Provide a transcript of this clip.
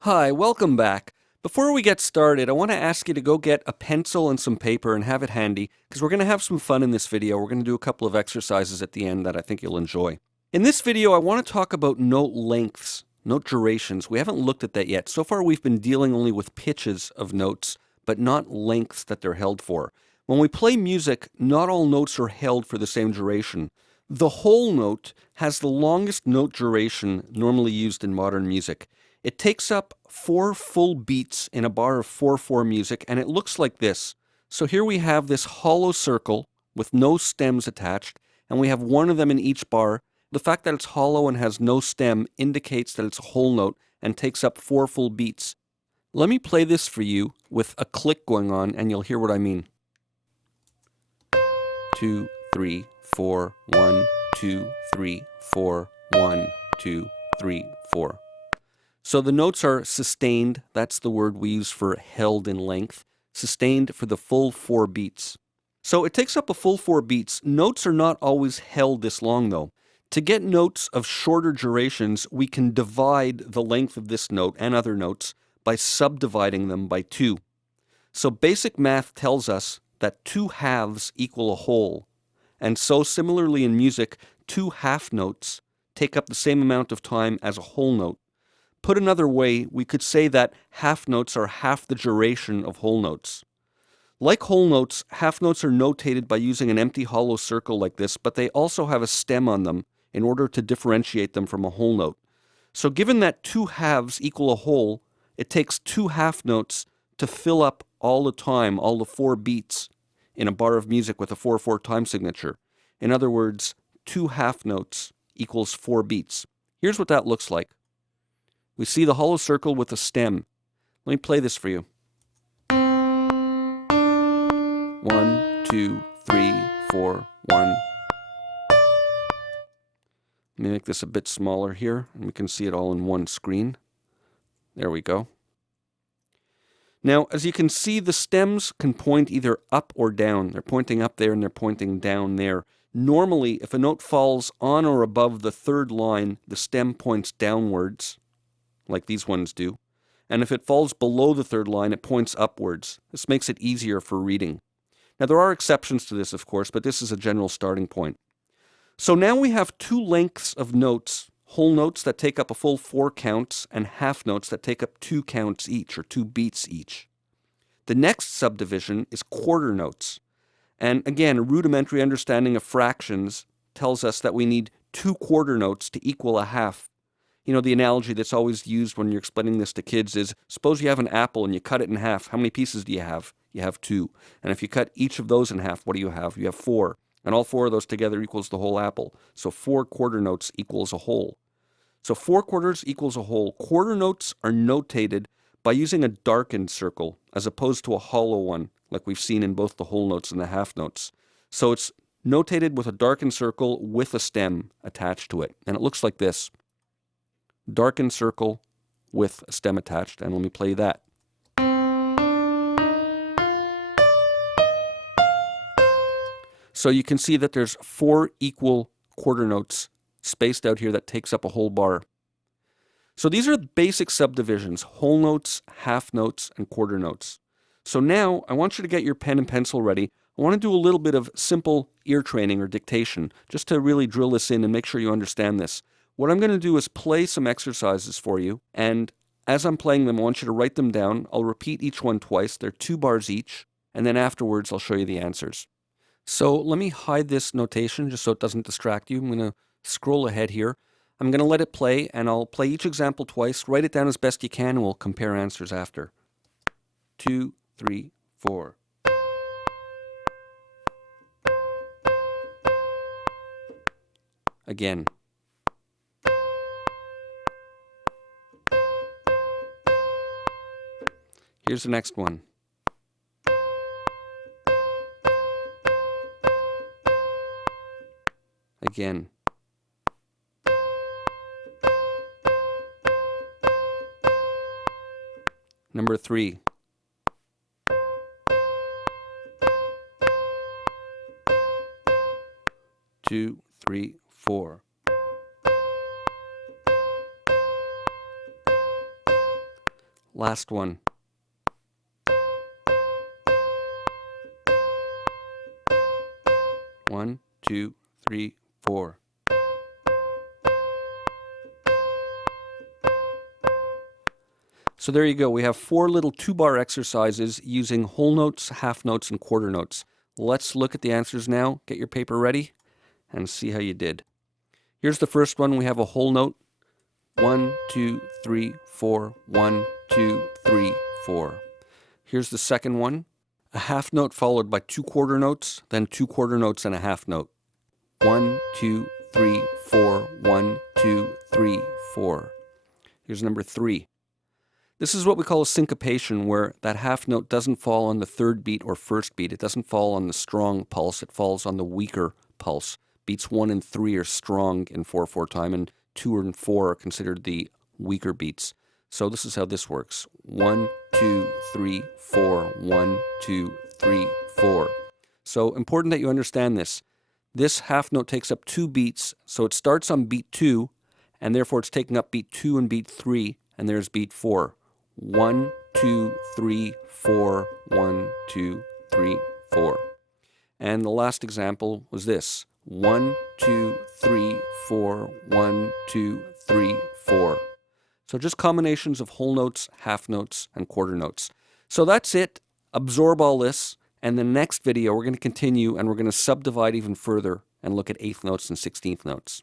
Hi, welcome back. Before we get started, I want to ask you to go get a pencil and some paper and have it handy because we're going to have some fun in this video. We're going to do a couple of exercises at the end that I think you'll enjoy. In this video, I want to talk about note lengths, note durations. We haven't looked at that yet. So far, we've been dealing only with pitches of notes, but not lengths that they're held for. When we play music, not all notes are held for the same duration. The whole note has the longest note duration normally used in modern music. It takes up 4 full beats in a bar of 4/4 music, and it looks like this. So here we have this hollow circle with no stems attached, and we have one of them in each bar. The fact that it's hollow and has no stem indicates that it's a whole note and takes up 4 full beats. Let me play this for you with a click going on, and you'll hear what I mean. 2, 3, 4, 1, 2, 3, 4, 1, 2, 3, 4. So the notes are sustained. That's the word we use for held in length. Sustained for the full 4 beats. So it takes up a full 4 beats. Notes are not always held this long though. To get notes of shorter durations, we can divide the length of this note and other notes by subdividing them by 2. So basic math tells us that 2 halves equal a whole. And so similarly in music, 2 half notes take up the same amount of time as a whole note. Put another way, we could say that half notes are half the duration of whole notes. Like whole notes, half notes are notated by using an empty hollow circle like this, but they also have a stem on them in order to differentiate them from a whole note. So given that 2 halves equal a whole, it takes 2 half notes to fill up all the time, all the 4 beats in a bar of music with a 4/4 time signature. In other words, 2 half notes equals 4 beats. Here's what that looks like. We see the hollow circle with a stem. Let me play this for you. 1, 2, 3, 4, 1. Let me make this a bit smaller here, and we can see it all in one screen. There we go. Now, as you can see, the stems can point either up or down. They're pointing up there and they're pointing down there. Normally, if a note falls on or above the 3rd line, the stem points downwards, like these ones do. And if it falls below the 3rd line, it points upwards. This makes it easier for reading. Now, there are exceptions to this, of course, but this is a general starting point. So now we have 2 lengths of notes, whole notes that take up a full 4 counts and half notes that take up 2 counts each, or 2 beats each. The next subdivision is quarter notes. And again, a rudimentary understanding of fractions tells us that we need 2 quarter notes to equal a half. You know, the analogy that's always used when you're explaining this to kids is, suppose you have an apple and you cut it in half. How many pieces do you have? You have 2. And if you cut each of those in half, what do you have? You have 4. And all 4 of those together equals the whole apple. So 4 quarter notes equals a whole. So 4 quarters equals a whole. Quarter notes are notated by using a darkened circle as opposed to a hollow one, like we've seen in both the whole notes and the half notes. So it's notated with a darkened circle with a stem attached to it. And it looks like this. Darkened circle with a stem attached, and let me play that. So you can see that there's 4 equal quarter notes spaced out here that takes up a whole bar. So these are the basic subdivisions: whole notes, half notes, and quarter notes. So now I want you to get your pen and pencil ready. I want to do a little bit of simple ear training or dictation, just to really drill this in and make sure you understand this. What I'm going to do is play some exercises for you, and as I'm playing them, I want you to write them down. I'll repeat each one twice. They're 2 bars each, and then afterwards I'll show you the answers. So let me hide this notation just so it doesn't distract you. I'm going to scroll ahead here. I'm going to let it play, and I'll play each example twice. Write it down as best you can, and we'll compare answers after. 2, 3, 4. Again. Here's the next one. Again. Number 3. Two, three, four. Last one. One, two, three, four. So there you go. We have 4 little 2-bar exercises using whole notes, half notes, and quarter notes. Let's look at the answers now. Get your paper ready and see how you did. Here's the first one. We have a whole note. 1, 2, 3, 4. 1, 2, 3, 4. Here's the second one. A half note followed by 2 quarter notes, then 2 quarter notes and a half note. 1, 2, 3, 4. 1, 2, 3, 4. Here's number 3. This is what we call a syncopation, where that half note doesn't fall on the third beat or first beat. It doesn't fall on the strong pulse. It falls on the weaker pulse. Beats 1 and 3 are strong in 4/4 time, and 2 and 4 are considered the weaker beats. So this is how this works. 1, 2, 3, 4. 1, 2, 3, 4. So important that you understand this. This half note takes up 2 beats, so it starts on beat 2, and therefore it's taking up beat 2 and beat 3, and there's beat 4. 1, 2, 3, 4. 1, 2, 3, 4. And the last example was this. 1, 2, 3, 4. 1, 2, 3, 4. So just combinations of whole notes, half notes, and quarter notes. So that's it. Absorb all this. And the next video, we're going to continue and we're going to subdivide even further and look at 8th notes and 16th notes.